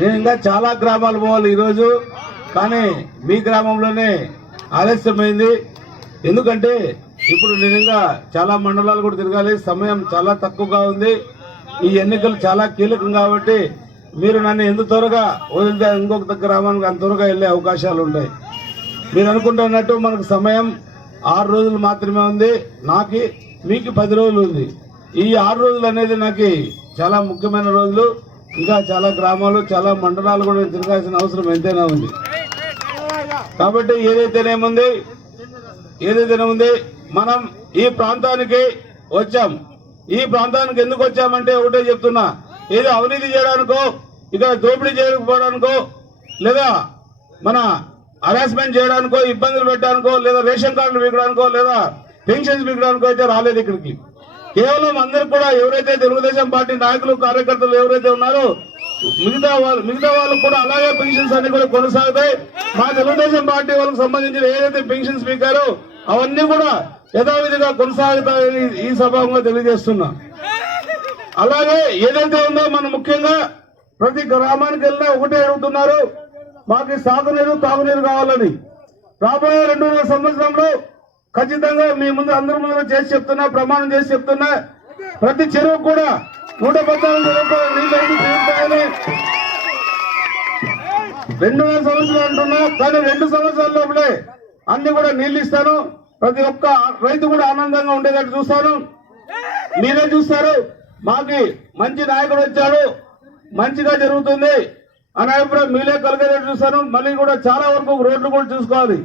నేను ఇంకా చాలా గ్రామాలు పోవాలి ఈరోజు, కానీ మీ గ్రామంలోనే ఆలస్యమైంది. ఎందుకంటే ఇప్పుడు నేను ఇంకా చాలా మండలాలు కూడా తిరగాలి, సమయం చాలా తక్కువగా ఉంది. ఈ ఎన్నికలు చాలా కీలకం కాబట్టి మీరు నన్ను ఎంత త్వరగా వదిలితే ఇంకొక గ్రామానికి అంత త్వరగా వెళ్ళే అవకాశాలు ఉంటాయి. మీరు అనుకుంటున్నట్టు మనకు సమయం 6 రోజులు మాత్రమే ఉంది, మీకు 10 రోజులు ఉంది. ఈ 6 రోజులు అనేది నాకు చాలా ముఖ్యమైన రోజులు. ఇంకా చాలా గ్రామాలు, చాలా మండలాలు కూడా తిరగాల్సిన అవసరం ఎంతైనా ఉంది. కాబట్టి ఏదైతేనేముంది మనం ఈ ప్రాంతానికి వచ్చాం. ఈ ప్రాంతానికి ఎందుకు వచ్చామంటే ఒకటే చెప్తున్నా, ఏదో అవినీతి చేయడానికో, ఇక్కడ దోపిడీ చేయకపోవడానికో, లేదా మన హరాస్మెంట్ చేయడానికో, ఇబ్బందులు పెట్టడానికో, లేదా రేషన్ కార్డులు వీకడానికో, లేదా పెన్షన్స్ వీకడానికో అయితే రాలేదు ఇక్కడికి. కేవలం అందరికి కూడా ఎవరైతే తెలుగుదేశం పార్టీ నాయకులు, కార్యకర్తలు ఎవరైతే ఉన్నారో మిగతా వాళ్ళకు కూడా అలాగే పెన్షన్స్ అన్ని కూడా కొనసాగుతాయి. మా తెలుగుదేశం పార్టీ వాళ్ళకి సంబంధించిన ఏదైతే పెన్షన్స్ వీకారో అవన్నీ కూడా యథావిధిగా కొనసాగుతాయని ఈ సభలో తెలియజేస్తున్నా. అలాగే ఏదైతే ఉందో మనం ముఖ్యంగా ప్రతి గ్రామానికి వెళ్ళినా ఒకటే అడుగుతున్నారు, మాకు సాగునీరు, తాగునీరు కావాలని. రాబోయే 2 సంవత్సరంలో ఖచ్చితంగా మీ ముందు అందరి ముందు చేసి చెప్తున్నా, ప్రమాణం చేసి చెప్తున్నా, ప్రతి చెరువు కూడా 114 నీళ్ళు తీరుతాయని. 2 సంవత్సరాలు అంటున్నా, కానీ 2 సంవత్సరాల లోపలే అన్ని కూడా నీళ్లు ఇస్తాను. ప్రతి ఒక్క రైతు కూడా ఆనందంగా ఉండేటట్టు చూస్తాను. మీరే చూస్తారు, మాకి మంచి నాయకుడు వచ్చాడు, మంచిగా జరుగుతుంది అనే అభిప్రాయం మీరే కలిగేటట్టు చూస్తాను. మళ్ళీ కూడా చాలా వరకు రోడ్లు కూడా చూసుకోవాలి.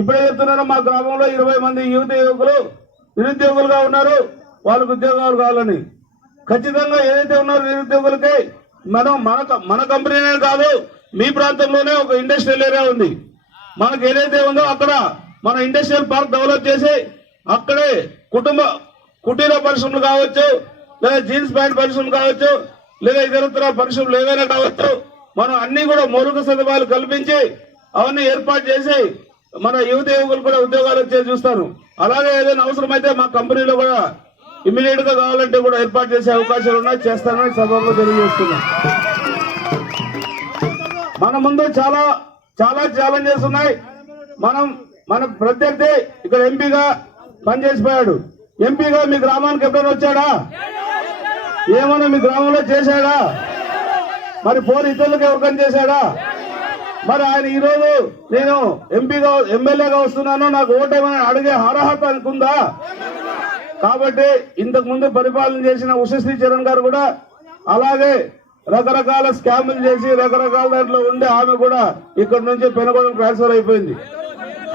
ఇప్పుడే చెప్తున్నాను, మా గ్రామంలో 20 మంది యువకులు నిరుద్యోగులుగా ఉన్నారు, వాళ్ళకు ఉద్యోగాలు కావాలని. ఖచ్చితంగా ఏదైతే ఉన్నారో నిరుద్యోగులకి మన కంపెనీనే కాదు, మీ ప్రాంతంలోనే ఒక ఇండస్ట్రియల్ ఏరియా ఉంది. మనకు ఏదైతే ఉందో అక్కడ మన ఇండస్ట్రియల్ పార్క్ డెవలప్ చేసి అక్కడే కుటీర పరిశ్రమలు కావచ్చు, లేదా జీన్స్ ప్యాంట్ పరిశ్రమలు కావచ్చు, లేదా ఇతరత్ర పరిశ్రమలు ఏవైనా కావచ్చు, మనం అన్ని కూడా మౌలిక సదుపాయాలు కల్పించి అవన్నీ ఏర్పాటు చేసి మన యువకులు కూడా ఉద్యోగాలు వచ్చేది చూస్తాను. అలాగే ఏదైనా అవసరమైతే మా కంపెనీలో కూడా ఇమ్మీడియట్ గా కావాలంటే కూడా ఏర్పాటు చేసే అవకాశాలు ఉన్నాయి, చేస్తానని సభలో తెలియజేస్తున్నా. మన ముందు చాలా ఛాలెంజెస్ ఉన్నాయి. మన ప్రత్యర్థి ఇక్కడ ఎంపీగా పనిచేసిపోయాడు. ఎంపీగా మీ గ్రామానికి ఎప్పుడైనా వచ్చాడా? ఏమన్నా మీ గ్రామంలో చేశాడా? మరి పోరు ఇతరులకు ఎవరికైనా చేశాడా? మరి ఆయన ఈరోజు నేను ఎమ్మెల్యేగా వస్తున్నాను, నాకు ఓటేమని అడిగే అర్హత అనుకుందా? కాబట్టి ఇంతకు ముందు పరిపాలన చేసిన ఉషశ్రీ చరణ్ గారు కూడా అలాగే రకరకాల స్కాములు చేసి రకరకాల దాంట్లో ఉండే ఆమె కూడా ఇక్కడ నుంచి పెనుగొండ ట్రాన్స్ఫర్ అయిపోయింది.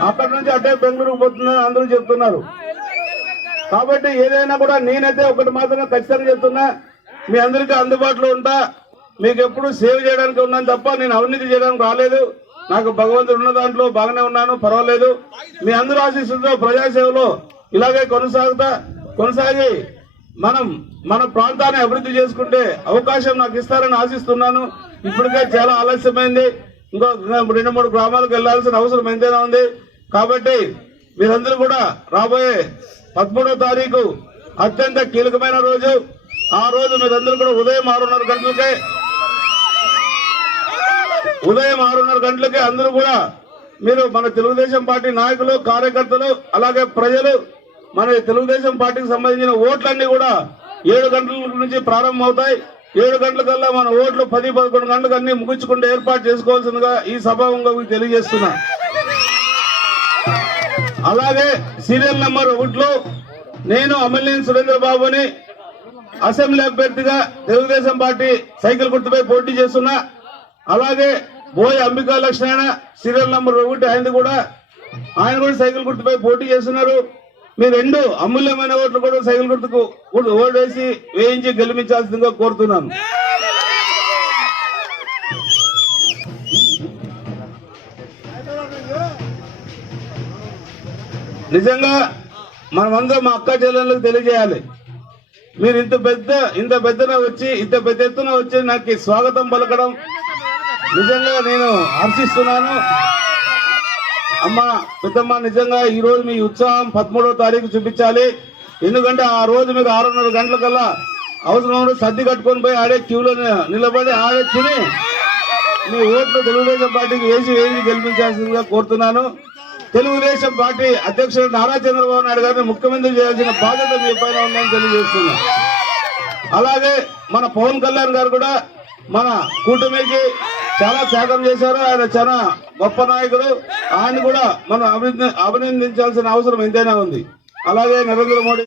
అక్కడి నుంచి అటే బెంగళూరుకు పోతుందని అందరూ చెప్తున్నారు. కాబట్టి ఏదైనా కూడా నేనైతే ఒకటి మాత్రమే ఖచ్చితంగా చెప్తున్నా, మీ అందరికీ అందుబాటులో ఉంటా, మీకు ఎప్పుడు సేవ చేయడానికి ఉన్నాను తప్ప నేను అవినీతి చేయడానికి రాలేదు. నాకు భగవంతుడు ఉన్న దాంట్లో బాగానే ఉన్నాను, పర్వాలేదు. మీ అందరూ ఆశీస్సులతో ప్రజాసేవలో ఇలాగే కొనసాగి మన ప్రాంతాన్ని అభివృద్ధి చేసుకుంటే అవకాశం నాకు ఇస్తారని ఆశిస్తున్నాను. ఇప్పటికే చాలా ఆలస్యమైంది, ఇంకో 2-3 గ్రామాలకు వెళ్లాల్సిన అవసరం ఎంతైనా ఉంది. కాబట్టి మీరందరూ కూడా రాబోయే 13వ తారీఖు అత్యంత కీలకమైన రోజు. ఆ రోజు మీరందరూ కూడా ఉదయం 6:30 గంటలకే అందరూ కూడా మీరు మన తెలుగుదేశం పార్టీ నాయకులు, కార్యకర్తలు, అలాగే ప్రజలు మన తెలుగుదేశం పార్టీకి సంబంధించిన ఓట్లన్నీ కూడా 7 గంటల నుంచి ప్రారంభమవుతాయి. 7 గంటలకల్లా మన ఓట్లు 10-11 గంటలకు అన్ని ముగించుకుంటే ఏర్పాటు చేసుకోవాల్సిందిగా ఈ సభాముగా మీకు తెలియజేస్తున్నా. అలాగే సీరియల్ నెంబర్ 1లో నేను అమల్నేని సురేంద్ర బాబుని అసెంబ్లీ అభ్యర్థిగా తెలుగుదేశం పార్టీ సైకిల్ గుర్తుపై పోటీ చేస్తున్నా. అలాగే బోయ అంబికా లక్ష్మణ సీరియల్ నెంబర్ 1 ఆయన కూడా సైకిల్ గుర్తుపై పోటీ చేస్తున్నారు. మీ 2 అమూల్యమైన ఓట్లు కూడా సైకిల్ గుర్తుకు ఓటేసి వేయించి గెలిపించాల్సిందిగా కోరుతున్నాను. నిజంగా మనమందరం మా అక్క చెల్లెళ్ళకి తెలియజేయాలి. మీరు ఇంత పెద్ద ఎత్తున వచ్చి నాకు స్వాగతం పలకడం నిజంగా నేను హర్షిస్తున్నాను. అమ్మ పెద్దమ్మ, నిజంగా ఈ రోజు మీ ఉత్సాహం 13వ తారీఖు చూపించాలి. ఎందుకంటే ఆ రోజు మీకు 6:30 గంటలకల్లా అవసరం సర్ది కట్టుకొని పోయి ఆడే క్యూలో నిలబడి ఆడే తిని మీ ఓట్లు తెలుగుదేశం పార్టీకి వేసి గెలిపించాల్సిందిగా కోరుతున్నాను. తెలుగుదేశం పార్టీ అధ్యక్షుడు నారా చంద్రబాబు నాయుడు గారిని ముఖ్యమంత్రి చేయాల్సిన బాధ్యత మీ పైన ఉందని తెలియజేస్తున్నా. అలాగే మన పవన్ కళ్యాణ్ గారు కూడా మన కూటమికి చాలా త్యాగం చేశారు. ఆయన చాలా గొప్ప నాయకుడు. ఆయన కూడా మనం అభినందించాల్సిన అవసరం ఎంతైనా ఉంది. అలాగే నరేంద్ర మోడీ